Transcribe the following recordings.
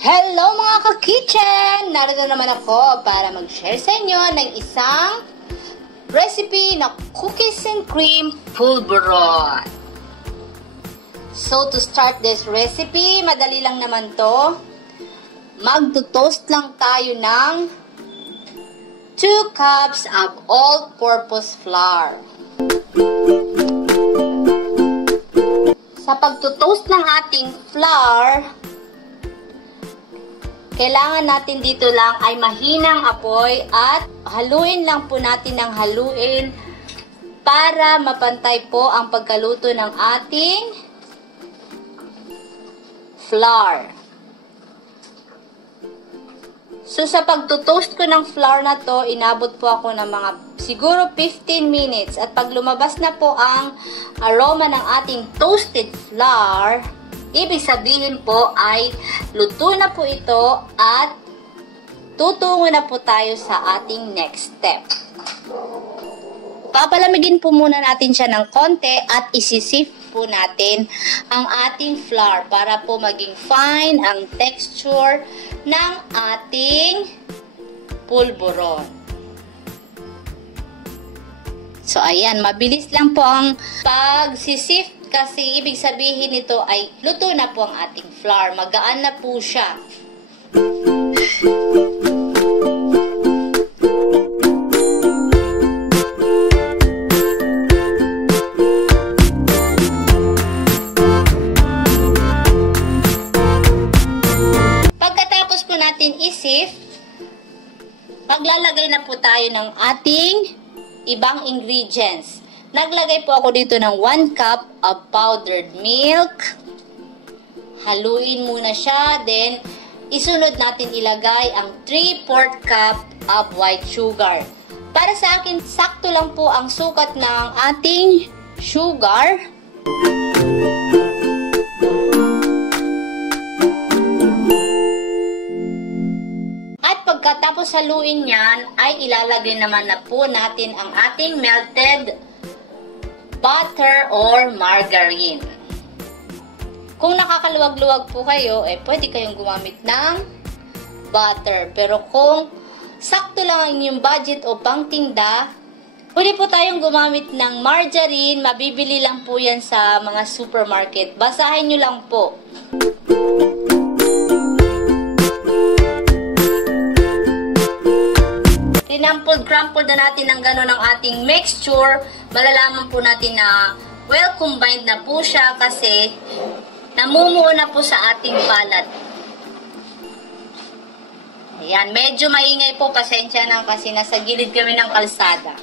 Hello mga ka-kitchen! Narito naman ako para mag-share sa inyo ng isang recipe na cookies and cream pulveron. So to start this recipe, madali lang naman to. Magto-toast lang tayo ng 2 cups of all-purpose flour. Sa pagto-toast ng ating flour, kailangan natin dito lang ay mahinang apoy at haluin lang po natin ng haluin para mapantay po ang pagkaluto ng ating flour. So sa pagtutoast ko ng flour na to, inabot po ako ng mga siguro 15 minutes at pag lumabas na po ang aroma ng ating toasted flour, ibig sabihin po ay luto na po ito at tutungo na po tayo sa ating next step. Papalamigin po muna natin siya ng konti at isisift po natin ang ating flour para po maging fine ang texture ng ating pulveron. So ayan, mabilis lang po ang pag-sift kasi ibig sabihin nito ay luto na po ang ating flour. Magaan na po siya. Pagkatapos po natin i-sift, maglalagay na po tayo ng ating ibang ingredients. Naglagay po ako dito ng 1 cup of powdered milk. Haluin muna siya. Then, isunod natin ilagay ang 3/4 cup of white sugar. Para sa akin, sakto lang po ang sukat ng ating sugar. At pagkatapos haluin yan, ay ilalagay naman na po natin ang ating melted butter or margarine. Kung nakakaluwag-luwag po kayo, pwede kayong gumamit ng butter. Pero kung sakto lang ang inyong budget o pangtinda, pwede po tayong gumamit ng margarine. Mabibili lang po yan sa mga supermarket. Basahin nyo lang po. Crumpled na natin ng gano'n ang ating mixture, malalaman po natin na well combined na po siya kasi namumuo na po sa ating balat. Ayan, medyo maingay po, pasensya na kasi nasa gilid kami ng kalsada.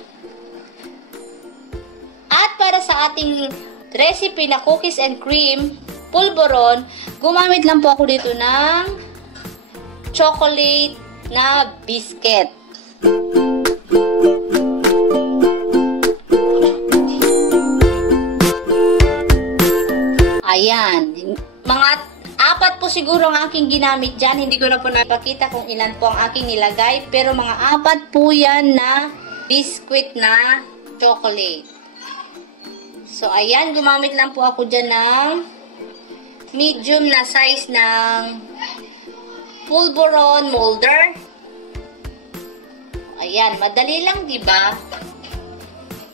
At para sa ating recipe na cookies and cream pulveron, gumamit lang po ako dito ng chocolate na biscuit. Ayan, mga 4 po siguro ang aking ginamit dyan. Hindi ko na po napakita kung ilan po ang aking nilagay. Pero mga 4 po yan na biscuit na chocolate. So, ayan, gumamit lang po ako dyan ng medium na size ng pulveron molder. Ayan, madali lang, diba?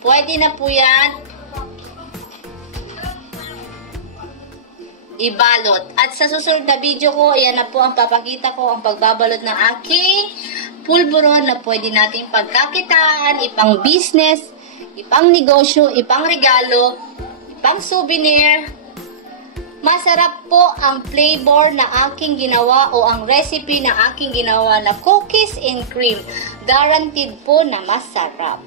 Pwede na po yan ibalot. At sa susunod na video ko, ayan na po ang papakita ko ang pagbabalot ng aking pulveron na pwede nating pagkakitaan, ipang business, ipang negosyo, ipang regalo, ipang souvenir. Masarap po ang flavor na aking ginawa o ang recipe na aking ginawa na cookies and cream. Guaranteed po na masarap.